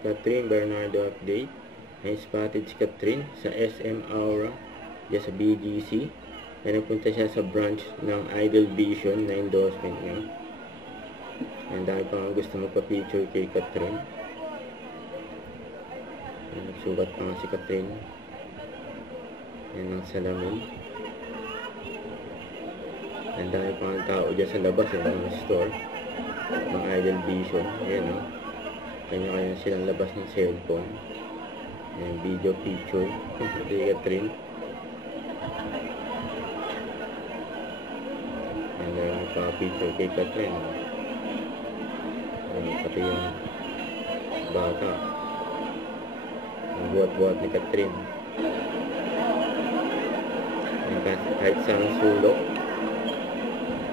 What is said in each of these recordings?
Catherine Bernardo update. May spotted si Catherine sa SM Aura diya sa BGC. Kaya nagpunta siya sa branch ng Idol Vision na endorsement niya. And dahil pa nga gusto magpa-feature kay Catherine. Nagsukat pa nga si Catherine. Yan ang salamin. And dahil pa nga tao diya sa labas ng store ng Idol Vision. Ayan o. Kanya-kanya silang labas ng cellphone. Ayan, video picture kay Catherine. Ayan, nagpa-picture kay Catherine. Ayan, pati yung bata. Ang buhat-buhat ni Catherine. Ayan, kahit saan sulok.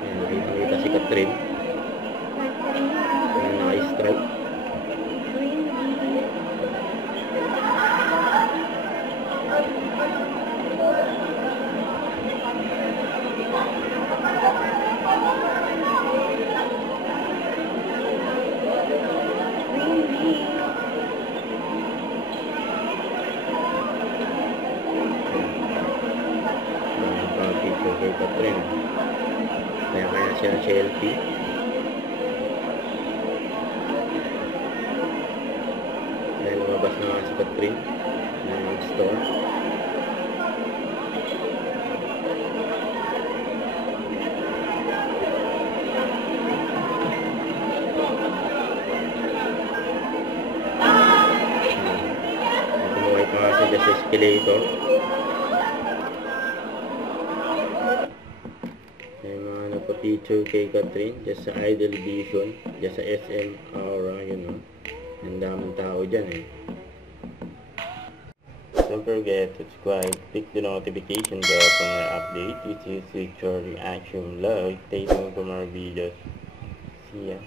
Ayan, nakita si Catherine. Ayan, naka-stripe. Kay Catherine. Kaya siya ng selfie. Dahil lumabas na nga si Catherine ng store. Tumuhay pa nga siya sa escalator. Picture kay Catherine just sa Idol Vision, just sa SM Aura, you know. Ang daming tao dyan eh. Don't forget to subscribe, click the notification bell for more updates, which is your reaction, like, stay tuned for more videos. See ya.